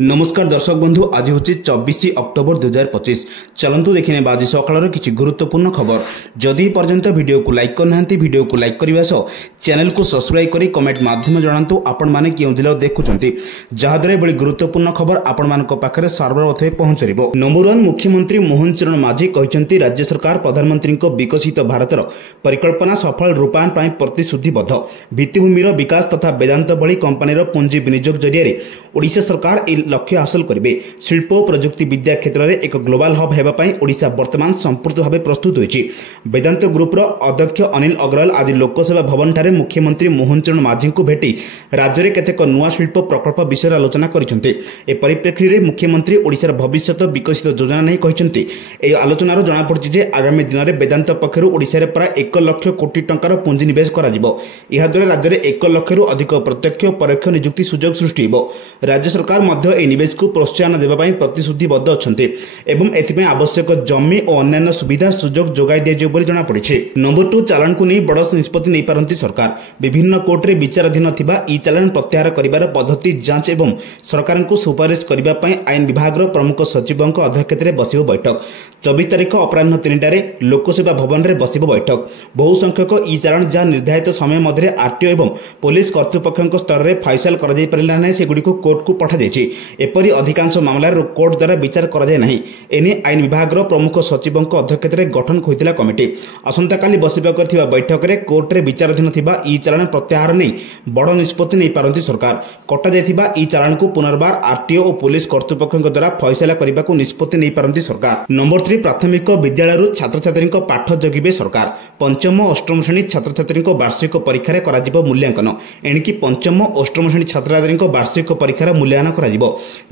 नमस्कार दर्शक बंधु आज हूँ 24 अक्टोबर 2025। चलतु देखने आज सकाल किसी गुरुत्वपूर्ण खबर। जदि पर्यंत वीडियो को लाइक करना वीडियो को लाइक करने सह चैनल को सब्सक्राइब कर कमेंट माध्यम जनातु आपण मैंने क्यों दिल देखुंत जहाद्वारा बड़ी गुरुत्वपूर्ण खबर आपण मान पाखे सर्वप्रथम पहुंच। नंबर 1 मुख्यमंत्री मोहन चरण माझी कहते राज्य सरकार प्रधानमंत्री विकसित भारतर परिकल्पना सफल रूपायन पर प्रतिश्रुतिबद्ध। भित्तिभूमि विकास तथा वेदांत भली कंपानीर पुंजी विनियोग जरिए ओडिशा सरकार लक्ष्य हासिल करेंगे। शिल्प और प्रजुक्ति विद्या क्षेत्र में एक ग्लोबल हब होगापी ओडिशा वर्तमान संपूर्ण भाव प्रस्तुत होती। वेदांत ग्रुपर अध्यक्ष अनिल अग्रवाल आज लोकसेवा भवन ठारे मुख्यमंत्री मोहन चरण माझी को भेटी राज्य में केतेक नुआ शिल्प प्रकल्प विषय आलोचना करते। ए परिप्रेक्षी में मुख्यमंत्री ओडिशार भविष्य विकसित योजना नहीं कहते। यह आलोचनार जमापड़ी आगामी दिन में वेदांत पक्षर ओडिशा प्राय 1 लाख कोटी टंकार पुंजीनिवेश कराद्वारा राज्य में 1 लाख अधिक प्रत्यक्ष और परोक्ष नियुक्ति सुजोग सृष्टि हो। राज्य सरकार निवेश को प्रोत्साहन देवाई प्रतिश्रुतिबद्ध अच्छे एवं एथि आवश्यक जमी और अन्य सुविधा सुजोग जोगाई दिया जमापड़ी। नंबर 2 चालान को नहीं बड़ निष्पत्ति नहीं पारती सरकार। विभिन्न कोर्टे विचाराधीन थिबा ई चालान प्रत्याहार करिबार पद्धति जांच एवं सरकार को सुपारिश करने आईन विभाग प्रमुख सचिव अध्यक्षतार बसिब बैठक। 24 तारिख अपराह 3टारे लोकसेवा भवन में बसिब बैठक। बहु संख्यक ई चालान जहां निर्धारित समय मध्य आरटीओ एवं पुलिस कर्तृपक्ष स्तर में फाइसाल कर सेगुड़ी कोर्ट को पठा जाइए। एपरी अधिकांश मामला कोर्ट द्वारा विचार कराए ना। एने आईन विभाग प्रमुख सचिव अध्यक्षतार गठन होता कमिटी आसंता काली बसिबाक थिबा बैठक में कोर्ट में विचाराधीन थिबा ई चालान प्रत्याहार नहीं बड़ निष्पत्ति नहीं पारती सरकार। कटा जाइथिबा ई चालान को पुनर्बार आरटीओ और पुलिस कर्तृपक्ष द्वारा फैसला करने को निष्पत्ति नहीं पारती सरकार। नंबर 3 प्राथमिक विद्यालय छात्र छात्री पाठ जगिबे सरकार। पंचम और अष्टम श्रेणी छात्र छात्री वार्षिक परीक्षा करा मूल्यांकन। एणिकी पंचम और अष्टम श्रेणी छात्र छात्री वार्षिक परीक्षार मूल्यांकन करा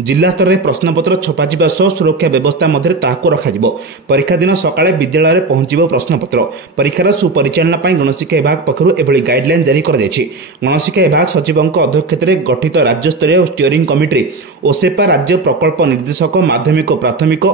जिला स्तर में प्रश्नपत्र छपाଯିबा सह सुरक्षा व्यवस्था मध्य ताकू रखाजिबो। परीक्षा दिन सकाळे विद्यालय पहुंचीबो प्रश्नपत्र। परीक्षार सुपरिचालना पाई गणशिक्षा विभाग पक्षरु एभली गाइडलाइन जारी कर दैछि। गणशिक्षा विभाग सचिव अध्यक्षतार गठित राज्य स्तरीय स्टीयरिंग कमिटी ओसेपा राज्य प्रकल्प निर्देशक माध्यमिक प्राथमिक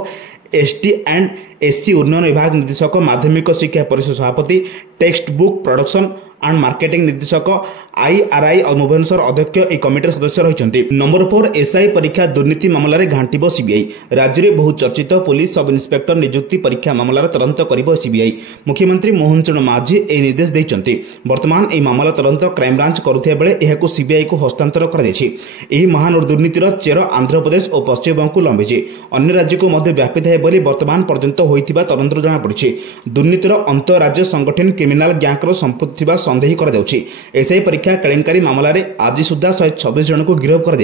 एसटी एंड एससी उन्नयन विभाग निर्देशक माध्यमिक शिक्षा परिषद सभापति text book production and marketing निर्देशक आईआरआई और भुवनेश्वर अध्यक्ष एक कमिटी सदस्य रही। नंबर 4 एसआई परीक्षा दुर्नीति मामलें घांटिब सीबीआई। राज्य में बहु चर्चित पुलिस सब इन्स्पेक्टर नियुक्ति परीक्षा मामलार तदंत करिब सीबीआई। मुख्यमंत्री मोहन चरण माझी ए निर्देश देइछन्ति। वर्तमान यह मामला तदंत क्राइमब्रांच करुथिबा बेले एहाकु सीबीआई को हस्तांतर कराଯାଇଛି। एही महान दुर्नीतिर चेर आंध्र प्रदेश और पश्चिम बंग को लंबिछि। अन्य राज्य को मध्य व्यापी थाए बोली वर्तमान पर्यंत होइथिबा तदंतर जमापड़ी। दुर्नीतिर अंतरराज्य संगठन क्रिमिनाल गैंगर संपृक्ति थिबा संदेह कराଯାଉଛି। एसआई परीक्षा केलेंकारी मामलें आज सुधा 126 जन को गिरफ्त कर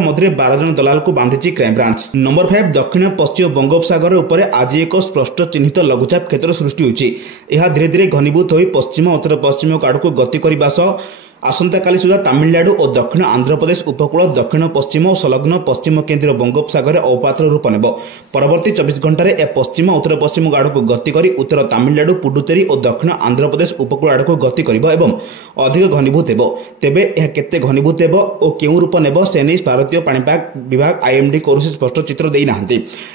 मध्य 12 जन दलाल को बांधिची क्राइमब्रांच। नंबर 5 दक्षिण पश्चिम बंगोपसागर उपर आज एक स्पष्ट चिन्हित लघुचाप क्षेत्र सृष्टि होइछि। यह धीरे धीरे घनीभूत हो पश्चिम उत्तर पश्चिम आड़ को गति करने सह आसंता काली सुधा तमिलनाडु और दक्षिण आंध्र प्रदेश उपकूल दक्षिण पश्चिम और संलग्न पश्चिम केन्द्रीय बंगोपसागर अवपातर रूप नेब। परवर्ती 24 घंटे यह पश्चिम उत्तर पश्चिम आड़ को गति कर उत्तर तमिलनाडु पुडुचेरी और दक्षिण आंध्र प्रदेश उपकूल आड़ को गति कर अधिक घनीभूत हो। तेबे यह केते घनीभूत हो और क्यों रूप नेब से नहीं भारतीय पाणीपाग विभाग आईएमडी कौरसी स्पष्ट चित्र देना।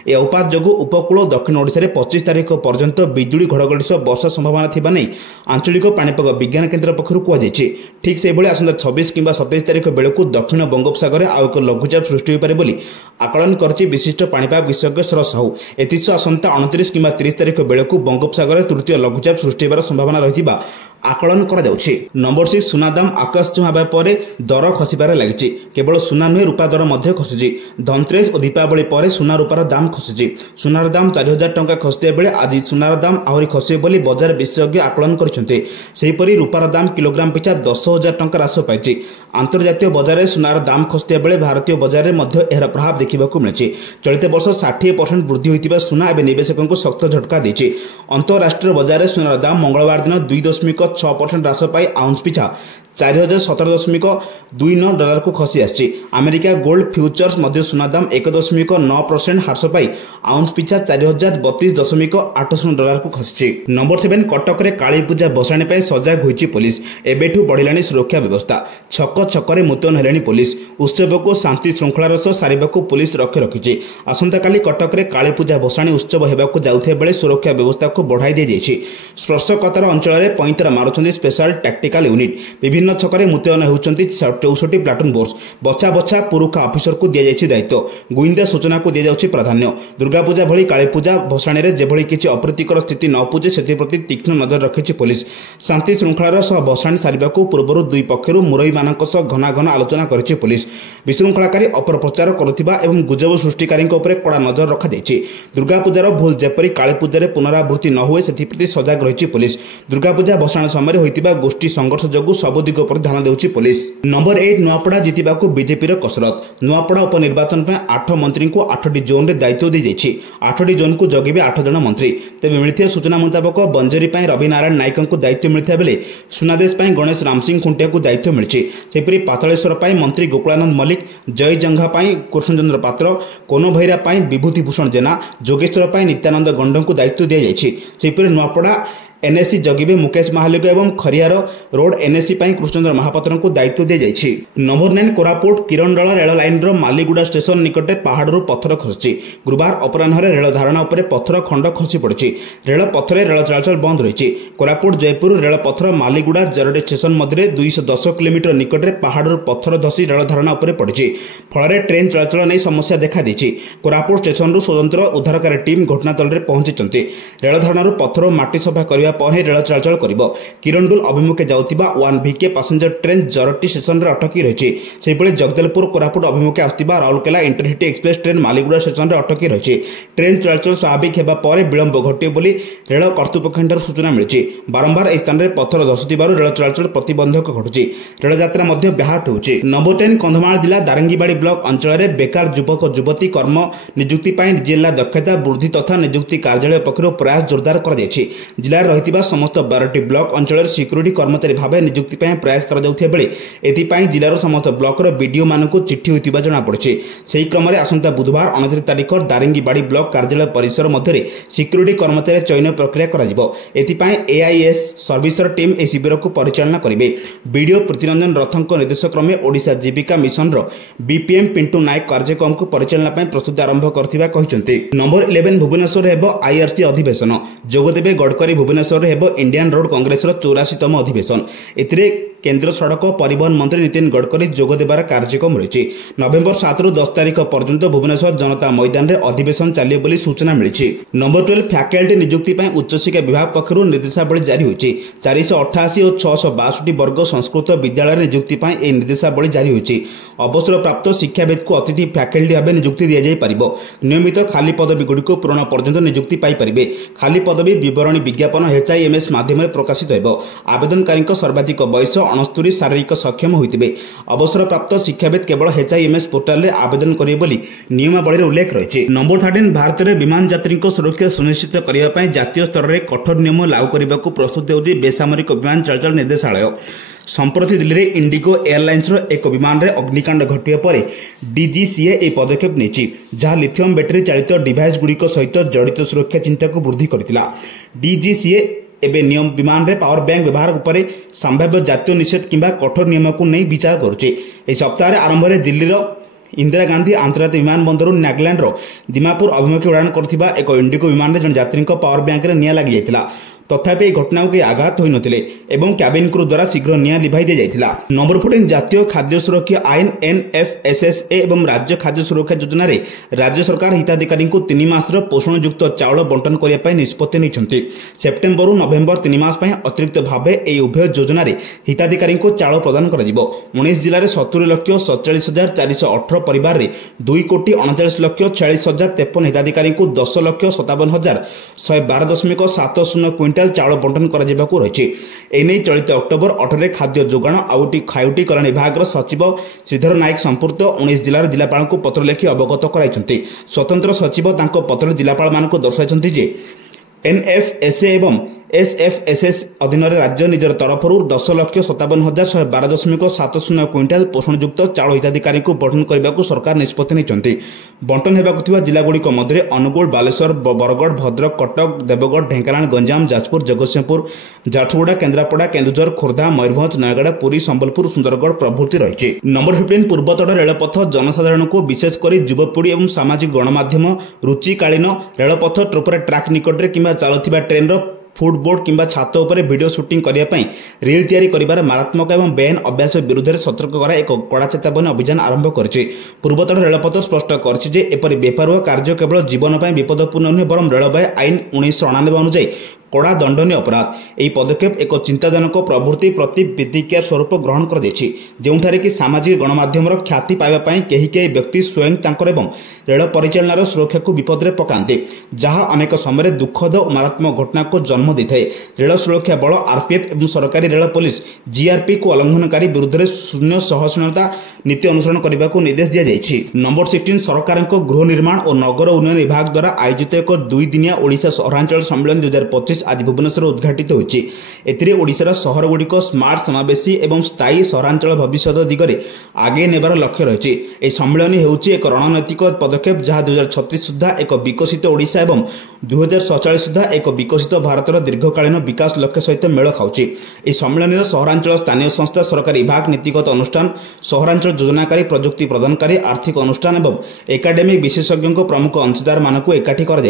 यह अवपात जो उपकूल दक्षिण ओडिशा रे 25 तारिख पर्यंत बिजुली घड़घड़ी सह वर्षा संभावना थिबा नै आंचलिक पाणीपाग विज्ञान केन्द्र पक्षरु कुहाଯାଇଛି। ठीक से भाई आसंता 26 कि 27 तारिख बेलू दक्षिण बंगोपसागर आउ एक लघुचाप सृष्टि होपे बोली आकलन करछि विशिष्ट पाणीपाग विशेषज्ञ शरद साहू। एथिसह आसंता 29 कि 30 तारिख बेलू बंगोपसागर तृतीय लघुचाप सृष्टि होबार संभावना रहिथिबा आकलन करा जाउछि। नंबर 6 सुना दाम आकाश छुआ पर दर खसिबार लगी। केवल सुना नुहे रूपा दर मध्य खसुची। धनतेरस और दीपावली पर सुना रूपार दाम खसुची। सुनार दाम 4000 टंका खसुवा बेले आज सुनार दाम आहरी खसिब बोली बाजार विशेषज्ञ आकलन करछन्ते। सेहीपरि रूपार दाम किलोग्राम पिछा 10,000 टंका ह्रास पाइछि। अंतर्जातीय बजार में सुनार दाम खसुवा बेले भारतीय बजार में एହାର प्रभाव देखा मिली। चलित वर्ष 60% वृद्धि होइतिबा सुना एवं निवेशकों को शक्त झटका देछि। अंतरराष्ट्रीय बजार में सुनार दाम मंगलवार दिन 2.6% ह्रास पाई आउंस पिछा 4017.29 डॉलर को खसी आछि। अमेरिका गोल्ड फ्यूचर्स मध्य सुना दाम 1.9% ह्रास पाई आउंस पिछा 4032.80 डॉलर को खसी। नंबर 7 कटक रे काली पूजा बसाणी पाई सजग होइछि पुलिस। एबेठु बढ़िलाणी सुरक्षा व्यवस्था। छक छकरे मुतयन हेलेणी पुलिस। उत्सव को शांति श्रृंखलार सह सारिबाकू पुलिस रखे रखिछि। आसंता काली कटक रे काली पूजा बसाणी उत्सव हेबाकू जाउथे बेले सुरक्षा व्यवस्था को बढ़ाई दिया जाइछि। स्पर्शकतार अंचल में पैंतरा ମାରୁଛନ୍ତି ସ୍ପେଶାଲ ଟାକ୍ଟିକାଲ ୟୁନିଟ୍। ବିଭିନ୍ନ ଛକରେ ମୁତୟନ ହେଉଛନ୍ତି 64 ପ୍ଲାଟୁନ୍ ଫୋର୍ସ। ବଛା ବଛା ପୁରୁଖା ଅଫିସରକୁ ଦିଆଯାଇଛି ଦାୟିତ୍ୱ। ଗୁଇନ୍ଦା ସୂଚନାକୁ ଦିଆଯାଉଛି ପ୍ରାଧାନ୍ୟ। ଦୁର୍ଗାପୂଜା ଭଳି କାଳୀପୂଜା ଭସାଣୀରେ ଯେଭଳି କିଛି ଅପ୍ରୀତିକର ସ୍ଥିତି ନ ଉପୁଜେ ସେଥିପ୍ରତି ତୀକ୍ଷ୍ଣ ନଜର ରଖିଛି ପୋଲିସ। ଶାନ୍ତି ଶୃଙ୍ଖଳାର ସହ ଭସାଣୀ ସାରିବାକୁ ପୂର୍ବରୁ ଦୁଇ ପକ୍ଷରୁ ମୁରବୀମାନଙ୍କ ସହ ଘନ ଆଲୋଚନା କରିଛି ପୋଲିସ। ବିଶୃଙ୍ଖଳାକାରୀ ଅପପ୍ରଚାର କରୁଥିବା ଏବଂ ଗୁଜବ ସୃଷ୍ଟିକାରୀଙ୍କ ଉପରେ କଡ଼ା ନଜର ରଖାଯାଇଛି। ଦୁର୍ଗାପୂଜାର ଭୁଲ ଯେପରି କାଳୀପୂଜାରେ ପୁନରାବୃତ୍ତି ନ ହୁଏ ସେଥିପ୍ରତି ସଜାଗ ରହିଛି ପୋଲିସ। ଦୁର୍ଗାପୂଜା ଭସାଣ ସମୟରେ ହୋଇଥିବା ଗୋଷ୍ଠୀ ସଂଘର୍ଷ ଯୋଗୁଁ ସବୁ ଦିଗ ଉପରେ ଧ୍ୟାନ ଦେଉଛି ପୋଲିସ। ନମ୍ବର 8 ନୂଆପଡ଼ା ଜିତିବାକୁ ବିଜେପିର କସରତ। ନୂଆପଡ଼ା ଉପନିର୍ବାଚନ ପାଇଁ 8 ମନ୍ତ୍ରୀଙ୍କୁ 8ଟି ଜୋନ୍ରେ ଦାୟିତ୍ୱ ଦିଆଯାଇଛି। 8ଟି ଜୋନ୍କୁ ଜଗିବେ 8 ଜଣ ମନ୍ତ୍ରୀ। ତେବେ ମିଳିଥିବା ସୂଚନା ମୁତାବକ ବଞ୍ଜରୀ ପାଇଁ ରବି ନାରାୟଣ ନାୟକଙ୍କୁ ଦାୟିତ୍ୱ ମିଳିଥିବା ବେଳେ ସୁନାଦେଶ ପାଇଁ ଗଣେଶ ରାମସିଂ ଖୁଣ୍ଟିଆକୁ ଦାୟିତ୍ୱ ମିଳିଛି। ସେହିପରି ପାତାଳେଶ୍ୱର ପାଇଁ ମନ୍ତ୍ରୀ ଗୋକୁଳାନନ୍ଦ ମଲ୍ଲିକ, ଜୟଜଙ୍ଘା ପାଇଁ କୃଷ୍ଣଚନ୍ଦ୍ର ପାତ୍ର, କୋନଭୈରା ପାଇଁ ବିଭୂତି ଭୂଷଣ ଜେନା, ଯୋଗେଶ୍ୱର ପାଇଁ ନିତ୍ୟାନନ୍ଦ ଗଣ୍ଡଙ୍କୁ ଦାୟିତ୍ୱ ଦିଆଯାଇଛି। ସେହିପରି ନୂଆପଡ଼ା ଏନ୍ଏସି ଜଗିବେ ମୁକେଶ ମାହାଲିକ ଏବଂ ଖରିଆର ରୋଡ୍ ଏନ୍ଏସି ପାଇଁ କୃଷ୍ଣଚନ୍ଦ୍ର ମହାପାତ୍ରଙ୍କୁ ଦାୟିତ୍ୱ ଦିଆଯାଇଛି। ନମ୍ବର 9 କୋରାପୁଟ କିରଣଦଳ ରେଳ ଲାଇନ୍ର ମାଲିଗୁଡ଼ା ଷ୍ଟେସନ ନିକଟରେ ପାହାଡ଼ରୁ ପଥର ଖସିଛି। ଗୁରୁବାର ଅପରାହ୍ନରେ ରେଳ ଧାରଣା ଉପରେ ପଥର ଖଣ୍ଡ ଖସି ପଡ଼ିଛି। ରେଳ ପଥରେ ରେଳ ଚଳାଚଳ ବନ୍ଦ ରହିଛି। କୋରାପୁଟ ଜୟପୁର ରେଳ ପଥର ମାଲିଗୁଡ଼ା ଜରଡି ଷ୍ଟେସନ ମଧ୍ୟରେ 210 କିଲୋମିଟର ନିକଟରେ ପାହାଡ଼ରୁ ପଥର ଧସି ରେଳ ଧାରଣା ଉପରେ ପଡ଼ିଛି। ଫଳରେ ଟ୍ରେନ୍ ଚଳାଚଳ ନେଇ ସମସ୍ୟା ଦେଖାଦେଇଛି। କୋରାପୁଟ ଷ୍ଟେସନରୁ ସ୍ୱତନ୍ତ୍ର ଉଦ୍ଧାରକାରୀ ଟିମ୍ ଘଟଣାସ୍ଥଳରେ ପହଞ୍ଚିଛନ୍ତି। ରେଳ ଧାରଣାରୁ ପଥର ଓ ମାଟି ସଫା କରିବା ପରେ ରେଳ ଚଳାଚଳ କରିବ। କିରଣଦୁଲ ଅଭିମୁଖେ ଯାଉଥିବା 1VK ପାସେଞ୍ଜର ଟ୍ରେନ୍ ଜରଟି ଷ୍ଟେସନରେ ଅଟକି ରହିଛି। ସେହିଭଳି ଜଗଦଲପୁର କୋରାପୁଟ ଅଭିମୁଖେ ଆସୁଥିବା Rourkela intercity express train Maliguda ଷ୍ଟେସନରେ ଅଟକି ରହିଛି। ଟ୍ରେନ୍ ଚଳାଚଳ ସ୍ୱାଭାବିକ ହେବା ପରେ ବିଳମ୍ବ ଘଟିବ ବୋଲି ରେଳ କର୍ତ୍ତୃପକ୍ଷଙ୍କଠାରୁ ସୂଚନା ମିଳିଛି। ବାରମ୍ବାର ଏହି ସ୍ଥାନରେ ପଥର ଧସୁଥିବାରୁ ରେଳ ଚଳାଚଳ ପ୍ରତିବନ୍ଧକ ଘଟୁଛି। ରେଳଯାତ୍ରା ମଧ୍ୟ ବ୍ୟାହତ ହେଉଛି। ନମ୍ବର 10 କନ୍ଧମାଳ ଜିଲ୍ଲା ଦାରିଙ୍ଗିବାଡ଼ି ବ୍ଲକ ଅଞ୍ଚଳରେ ବେକାର ଯୁବକ ଯୁବତୀ କର୍ମ ନିଯୁକ୍ତି ପାଇଁ ଜିଲ୍ଲା ଦକ୍ଷତା ବୃଦ୍ଧି ତଥା ନିଯୁକ୍ତି କାର୍ଯ୍ୟାଳୟ ପକ୍ଷରୁ ପ୍ରୟାସ ଜୋରଦାର କରାଯାଇଛି। ଜିଲ୍ଲାରେ ରହିଥିବା ସମସ୍ତ 12ଟି ବ୍ଲକ ଅଞ୍ଚଳରେ ସିକ୍ୟୁରିଟି କର୍ମଚାରୀ ଭାବେ ନିଯୁକ୍ତି ପାଇଁ ପ୍ରୟାସ କରାଯାଉଥିବା ବେଳେ ଏଥିପାଇଁ ଜିଲ୍ଲାର ସମସ୍ତ ବ୍ଲକର ବିଡିଓମାନଙ୍କୁ ଚିଠି ହୋଇଥିବା ଜଣାପଡ଼ିଛି। ସେହି କ୍ରମରେ ଆସନ୍ତା ବୁଧବାର 29 ତାରିଖ ଦାରିଙ୍ଗିବାଡ଼ି ବ୍ଲକ କାର୍ଯ୍ୟାଳୟ ପରିସର ମଧ୍ୟରେ ସିକ୍ୟୁରିଟି କର୍ମଚାରୀ ଚୟନ ପ୍ରକ୍ରିୟା କରାଯିବ। ଏଥିପାଇଁ AIS ସର୍ଭିସର ଟିମ୍ ଏହି ଶିବିରକୁ ପରିଚାଳନା କରିବେ। ବିଡିଓ ପ୍ରୀତିରଞ୍ଜନ ରଥଙ୍କ ନିର୍ଦ୍ଦେଶକ୍ରମେ ଓଡ଼ିଶା ଜୀବିକା ମିଶନର BPM ପିଣ୍ଟୁ ନାୟକ କାର୍ଯ୍ୟକ୍ରମକୁ ପରିଚାଳନା ପାଇଁ ପ୍ରସ୍ତୁତି ଆରମ୍ଭ କରିଥିବା କହିଛନ୍ତି। ନମ୍ବର 11 ଭୁବନେଶ୍ୱରରେ ହେବ IRC ଅଧିବେଶନ। ଯୋଗଦେବେ ଗଡ଼କରୀ। ଭୁବନେଶ୍ୱରରେ ହେବ ଇଣ୍ଡିଆନ୍ ରୋଡ୍ କଂଗ୍ରେସର 84ତମ ଅଧିବେଶନ। ଏଥିରେ କେନ୍ଦ୍ର ସଡ଼କ ପରିବହନ ମନ୍ତ୍ରୀ ନୀତିନ ଗଡ଼କରୀ ଯୋଗ ଦେବାର କାର୍ଯ୍ୟକ୍ରମ ରହିଛି। ନଭେମ୍ବର 7ରୁ 10 ତାରିଖ ପର୍ଯ୍ୟନ୍ତ ଭୁବନେଶ୍ୱର ଜନତା ମଇଦାନରେ ଅଧିବେଶନ ଚାଲିବ ବୋଲି ସୂଚନା ମିଳିଛି। ନମ୍ବର 12 ଫ୍ୟାକଲ୍ଟି ନିଯୁକ୍ତି ପାଇଁ ଉଚ୍ଚଶିକ୍ଷା ବିଭାଗ ପକ୍ଷରୁ ନିର୍ଦ୍ଦେଶାବଳୀ ଜାରି ହୋଇଛି। 488 ଓ 662 ବର୍ଗ ସଂସ୍କୃତ ବିଦ୍ୟାଳୟରେ ନିଯୁକ୍ତି ପାଇଁ ଏହି ନିର୍ଦ୍ଦେଶାବଳୀ ଜାରି ହୋଇଛି। ଅବସରପ୍ରାପ୍ତ ଶିକ୍ଷାବିତ୍କୁ ଅତିଥି ଫ୍ୟାକଲ୍ଟି ଭାବେ ନିଯୁକ୍ତି ଦିଆଯାଇପାରିବ। ନିୟମିତ ଖାଲି ପଦବୀଗୁଡ଼ିକୁ ପୂରଣ ପର୍ଯ୍ୟନ୍ତ ନିଯୁକ୍ତି ପାଇପାରିବେ। ଖାଲି ପଦବୀ ବିବରଣୀ ବିଜ୍ଞାପନ HIMS ମାଧ୍ୟମରେ ପ୍ରକାଶିତ ହେବ। ଆବେଦନକାରୀଙ୍କ ସର୍ବାଧିକ ବୟସ 69 ଶାରୀରିକ ସକ୍ଷମ ହୋଇଥିବେ। ଅବସରପ୍ରାପ୍ତ ଶିକ୍ଷାବିତ୍ କେବଳ HIMS ପୋର୍ଟାଲରେ ଆବେଦନ କରିବେ ବୋଲି ନିୟମାବଳୀରେ ଉଲ୍ଲେଖ ରହିଛି। ନମ୍ବର 13 ଭାରତରେ ବିମାନ ଯାତ୍ରୀଙ୍କ ସୁରକ୍ଷା ସୁନିଶ୍ଚିତ କରିବା ପାଇଁ ଜାତୀୟ ସ୍ତରରେ କଠୋର ନିୟମ ଲାଗୁ କରିବାକୁ ପ୍ରସ୍ତୁତ ହେଉଛି ବେସାମରିକ ବିମାନ ଚଳାଚଳ ନିର୍ଦ୍ଦେଶାଳୟ। ସମ୍ପ୍ରତି ଦିଲ୍ଲୀରେ ଇଣ୍ଡିଗୋ ଏୟାରଲାଇନ୍ସର ଏକ ବିମାନରେ ଅଗ୍ନିକାଣ୍ଡ ଘଟିବା ପରେ DGCA ଏହି ପଦକ୍ଷେପ ନେଇଛି, ଯାହା ଲିଥିୟମ୍ ବ୍ୟାଟେରୀ ଚାଳିତ ଡିଭାଇସ୍ଗୁଡ଼ିକ ସହିତ ଜଡ଼ିତ ସୁରକ୍ଷା ଚିନ୍ତାକୁ ବୃଦ୍ଧି କରିଥିଲା। DGCA ଏବେ ବିମାନରେ ପାୱାର ବ୍ୟାଙ୍କ ବ୍ୟବହାର ଉପରେ ସମ୍ଭାବ୍ୟ ଜାତୀୟ ନିଷେଧ କିମ୍ବା କଠୋର ନିୟମକୁ ନେଇ ବିଚାର କରୁଛି। ଏହି ସପ୍ତାହରେ ଆରମ୍ଭରେ ଦିଲ୍ଲୀର ଇନ୍ଦିରା ଗାନ୍ଧୀ ଆନ୍ତର୍ଜାତିକ ବିମାନ ବନ୍ଦରରୁ ନାଗାଲାଣ୍ଡର ଦିମାପୁର ଅଭିମୁଖେ ଉଡ଼ାଣ କରୁଥିବା ଏକ ଇଣ୍ଡିଗୋ ବିମାନରେ ଜଣେ ଯାତ୍ରୀଙ୍କ ପାୱାର ବ୍ୟାଙ୍କରେ ନିଆଁ ଲାଗିଯାଇଥିଲା। ତଥାପି ଏହି ଘଟଣାକୁ କେହି ଆଘାତ ହୋଇନଥିଲେ ଏବଂ କ୍ୟାବିନ୍ କ୍ରୁ ଦ୍ୱାରା ଶୀଘ୍ର ନିଆଁ ଲିଭାଇ ଦିଆଯାଇଥିଲା। ନମ୍ବର 14 ଜାତୀୟ ଖାଦ୍ୟ ସୁରକ୍ଷା ଆଇନ NFSSA ଏବଂ ରାଜ୍ୟ ଖାଦ୍ୟ ସୁରକ୍ଷା ଯୋଜନାରେ ରାଜ୍ୟ ସରକାର ହିତାଧିକାରୀଙ୍କୁ 3 ମାସର ପୋଷଣଯୁକ୍ତ ଚାଉଳ ବଣ୍ଟନ କରିବା ପାଇଁ ନିଷ୍ପତ୍ତି ନେଇଛନ୍ତି। ସେପ୍ଟେମ୍ବରରୁ ନଭେମ୍ବର 3 ମାସ ପାଇଁ ଅତିରିକ୍ତ ଭାବେ ଏହି ଉଭୟ ଯୋଜନାରେ ହିତାଧିକାରୀଙ୍କୁ ଚାଉଳ ପ୍ରଦାନ କରାଯିବ। 19 ଜିଲ୍ଲାରେ 70,47,418 ପରିବାରରେ 2,39,46,053 ହିତାଧିକାରୀଙ୍କୁ 10,57,112.70 କ୍ୱିଣ୍ଟାଲ ଚାଉଳ ବଣ୍ଟନ କରାଯିବାକୁ ରହିଛି। ଏନେଇ ଚଳିତ ଅକ୍ଟୋବର 8ରେ ଖାଦ୍ୟ ଯୋଗାଣ ଖାଉଟି କଲ୍ୟାଣ ବିଭାଗର ସଚିବ ଶ୍ରୀଧର ନାୟକ ସମ୍ପୃକ୍ତ 19 ଜିଲ୍ଲାର ଜିଲ୍ଲାପାଳଙ୍କୁ ପତ୍ର ଲେଖି ଅବଗତ କରାଇଛନ୍ତି। ସ୍ୱତନ୍ତ୍ର ସଚିବ ତାଙ୍କ ପତ୍ରରେ ଜିଲ୍ଲାପାଳମାନଙ୍କୁ ଦର୍ଶାଇଛନ୍ତି ଯେ NFSA ଏବଂ SFSS ଅଧୀନରେ ରାଜ୍ୟ ନିଜର ତରଫରୁ 10,57,112.70 କ୍ୱିଣ୍ଟାଲ ପୋଷଣଯୁକ୍ତ ଚାଉଳ ହିତାଧିକାରୀଙ୍କୁ ବଣ୍ଟନ କରିବାକୁ ସରକାର ନିଷ୍ପତ୍ତି ନେଇଛନ୍ତି। ବଣ୍ଟନ ହେବାକୁ ଥିବା ଜିଲ୍ଲାଗୁଡ଼ିକ ମଧ୍ୟରେ ଅନୁଗୁଳ, ବାଲେଶ୍ୱର, ବରଗଡ଼, ଭଦ୍ରକ, କଟକ, ଦେବଗଡ଼, ଢେଙ୍କାନାଳ, ଗଞ୍ଜାମ, ଯାଜପୁର, ଜଗତସିଂହପୁର, ଝାରସୁଗୁଡ଼ା, କେନ୍ଦ୍ରାପଡ଼ା, କେନ୍ଦୁଝର, ଖୋର୍ଦ୍ଧା, ମୟୂରଭଞ୍ଜ, ନୟାଗଡ଼, ପୁରୀ, ସମ୍ବଲପୁର, ସୁନ୍ଦରଗଡ଼ ପ୍ରଭୃତି ରହିଛି। ନମ୍ବର 15 ପୂର୍ବତଟ ରେଳପଥ ଜନସାଧାରଣଙ୍କୁ ବିଶେଷ କରି ଯୁବପିଢ଼ି ଏବଂ ସାମାଜିକ ଗଣମାଧ୍ୟମ ରୁଚିକାଳୀନ ରେଳପଥ ଉପରେ ଟ୍ରାକ୍ ନିକଟରେ କିମ୍ବା ଚାଲୁଥିବା ଟ୍ରେନ୍ର फुटबोर्ड किंबा छात उपर वीडियो शूटिंग करने रिल तैयारी कर मारात्मक और बेआईन अभ्यास विरुद्ध में सतर्क करा एक कड़ा चेतावनी अभियान आरंभ कर पूर्वतन रेलपथ स्पष्ट कर बेपारुआ कार्य केवल जीवन पर विपदपूर्ण नुहे बरं रेलवे आईन 1998 अनुଯାयी कड़ा दंडनीय अपराध। यह पदक्षेप एक चिंताजनक प्रवृत्ति प्रति प्रतिक्रिया स्वरूप ग्रहण कर जोठारे कि सामाजिक गणमाध्यम ख्याति पाइबापी कई व्यक्ति स्वयं तांकर एवं रेल परिचालनार सुरक्षा को विपद में पकाते जहां अनेक समय दुखद और मारात्मक घटना को जन्म देता है। रेल सुरक्षा बल आरपीएफ और सरकारी रेल पुलिस जीआरपी को उल्लंघनकारी विरुद्ध में शून्य सहिष्णुता नीति अनुसरण करने को निर्देश दी जाएगी। नंबर 16 सरकार गृह निर्माण और नगर उन्नयन विभाग द्वारा आयोजित एक 2 दिनिया ओडिशा सहरांचल सम्मेलन 2025 आज भुवनेश्वर उद्घाटित होती। ओडिशार सहर गुड़िक स्मार्ट समावेशी और स्थायी सहरांचल भविष्य दिगरे आगे नेबार लक्ष्य रही। यह सम्मेलन होउछि एक रणनैतिक पदक्षेप जहां 2036 सुधा एक विकसित ओडिशा एवं 2047 सुधा एक विकसित भारतर दीर्घकालीन विकास लक्ष्य सहित मेल खाउछि। यह सम्मेलन में सहरांचल स्थानीय संस्था सरकारी विभाग नीतिगत अनुष्ठान सहरांचल योजनाकारी प्रजुक्ति प्रदानकारी आर्थिक अनुष्ठान एवं एकाडेमिक विशेषज्ञों प्रमुख अंशदार मानक एकाठी कर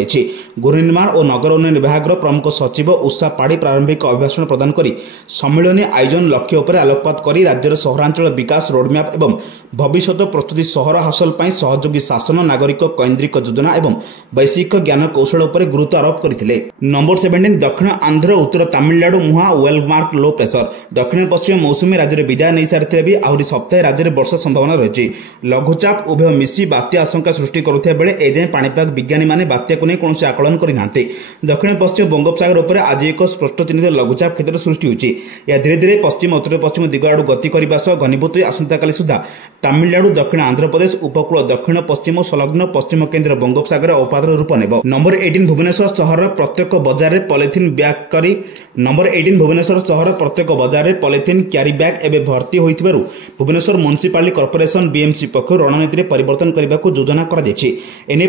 गृह निर्माण और नगर उन्नयन विभाग प्रमुख सचिव उषा पाड़ी प्रारंभिक अभिभाषण प्रदान कर सम्मेलन आयोजन लक्ष्य उपर आलोकपात कर राज्यर सहरांचल विकास रोडमैप एवं भविष्य प्रस्तुति सहर हासिल पर सहयोगी शासन नागरिक कैन्द्रिक योजना एवं वैश्विक ज्ञान कौशल उपर गुरुत्व आरोप करते। नंबर 17 दक्षिण आंध्र उत्तर तमिलनाडु मुहां वेलमार्क लो प्रेसर। दक्षिण पश्चिम मौसुमी राज्य में विदाय नहीं सारी भी आहरी सप्ताह राज्य में वर्षा संभावना रही। लघुचाप उभय मिसी बात्या आशंका सृष्टि करुवा बेले एजाएं पाणीपाग विज्ञानी मैंने बात्या को नहीं कौन आकलन करना। दक्षिण पश्चिम बंगोपसागर उपर आज एक स्पष्ट चिन्हित लघुचाप क्षेत्र सृष्टि होती। यह धीरे धीरे पश्चिम उत्तर पश्चिम दिग आड़ गति करने सह घनीभूत आसंता सुधा तमिलनाडु दक्षिण आंध्र प्रदेश उपकूल दक्षिण पश्चिम संलग्न पश्चिम केन्द्र बंगोपसागर अवपातर रूप नेब। नंबर 18 भुवनेश्वर सहर प्रत्येक बजार में पॉलिथिन बैग करी। नंबर 18 भुवनेश्वर सहर प्रत्येक बजार में पॉलिथिन क्यारी बैग एवं भर्ती होइथिबारु भुवनेश्वर म्युनिसिपालिटी कॉर्पोरेशन बीएमसी पक्ष रणनीति में परिवर्तन करने को योजना कर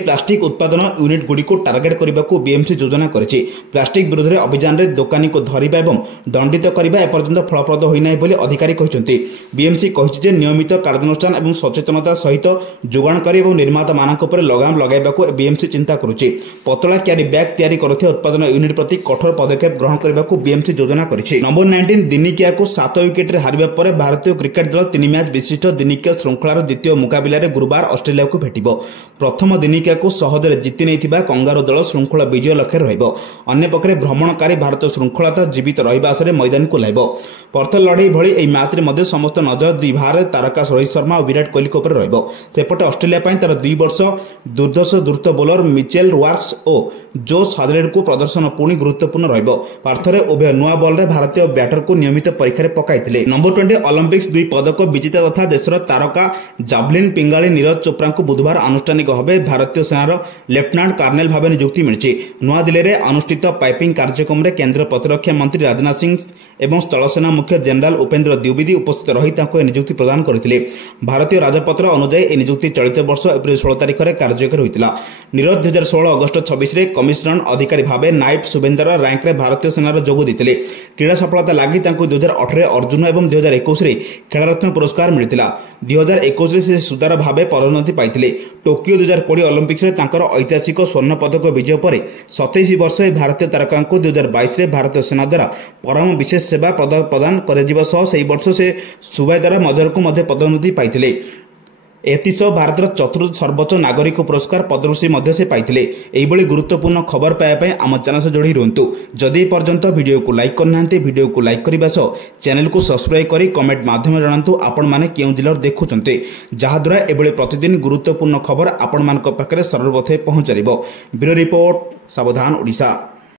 प्लास्टिक उत्पादन यूनिट गुड़ी को टार्गेट करने को बीएमसी योजना कर प्लास्टिक विरोध में अभियान में दोकानी को धरिबा एवं दंडित करने एपर्यंत फलप्रद होइनाही बोली अधिकारी कहते। बीएमसी कहिछि नियमित कार्यानुष्ठान एवं सचेतनता सहित जोगाणकारी और निर्माता मानक उपर लगाम लगाइबाकू बीएमसी चिंता करुछि। पतला क्यारी बैग तैयारी करुଥିବା उत्पादन यूनिट प्रति कठोर पदक्षेप ग्रहण करने को बीएमसी योजना करिछि। नंबर 19 दिनिकिया को 7 विकेट रे हारिबा पर भारतीय क्रिकेट दल 3 मैच विशिष्ट दिनिकिया श्रृंखलार द्वितीय मुकाबिला रे गुरुवार ऑस्ट्रेलिया को भेटिबो। प्रथम दिनिकिया को सहजरे जीति नैथिबा कंगारू दल श्रृंखला विजय लक्ष्य रहिबो। अन्य पक्षरे भ्रमणकारी भारत श्रृंखला जीवित रहिबा आशा मैदान को लाइबो। पर्थ लड़ई भली एही मैच रे मध्य समस्त नजर दुई भारत तारका रोहित शर्मा और विराट कोहली उपर रहिबो। सेपटे ऑस्ट्रेलिया पई तार 2 वर्ष दुर्धर्ष द्रुत बोलर मिचेल वार्क्स और जोश हाजरेड को प्रदर्शन पुणी गुरुत्वपूर्ण रहिबो। पार्थरे उभय नुआ बॉल रे भारतीय बैटर को नियमित परीक्षा रे पकाइथिले। नंबर 20 ओलंपिक्स 2 पदक विजेता तथा देशर तारका जावलिन पिंगाली नीरज चोप्रा को बुधवार आनुष्ठानिक भावे भारतीय सेनार लेफ्टिनेंट कर्नेल भाव नियुक्ति मिली। नुआ दिल्ली में अनुष्ठित पाइपिंग कार्यक्रम में केंद्र प्रतिरक्षा मंत्री राजनाथ सिंह एवं स्थलसेना मुख्य जनरल उपेंद्र द्विवेदी उपस्थित रही नियुक्ति प्रदान करते। भारतीय राजपत्र अनुसार यह नियुक्ति चलित वर्ष एप्रिल 16 तारिख में कार्यकारी होता। नीरज 2016 अगस्ट 26 में कमिशनर अधिकारी भाव नायब सुबेदार रैंक में भारतीय सेनार जोग देते। क्रीड़ा सफलता लगी 2018 अर्जुन और 2021 में खेलरत्न पुरस्कार मिलता। 2021 से सुधार भाव पदोन्नति पाई। टोकियो 2020 ओलंपिक्स में ऐतिहासिक स्वर्ण पदक विजय पर 27 वर्ष भारतीय तारका 2022 में भारतीय सेना द्वारा परम विशेष सेवा पदक प्रदान कर वर्ष से सुबेदार मजर को पदोन्नति पाई। एतिसह भारतर चतुर्थ सर्वोच्च नागरिक पुरस्कार पद्मश्री से पाइथिले। एहिबोली गुरुत्वपूर्ण खबर पाइबा आम चैनल से जोड़ी रुहतु। जदि पर्यंत वीडियो को लाइक करना वीडियो को लाइक करने सह चैनल को सब्सक्राइब करी कमेंट माध्यम जनातु आपण माने केउ जिल्लार देखुचंते जहाद्वारा एभली प्रतिदिन गुरुत्वपूर्ण खबर आपण मानक पाखरे सर्वप्रथमे पहुंचरिबो। ब्यूरो रिपोर्ट सावधान ओडिशा।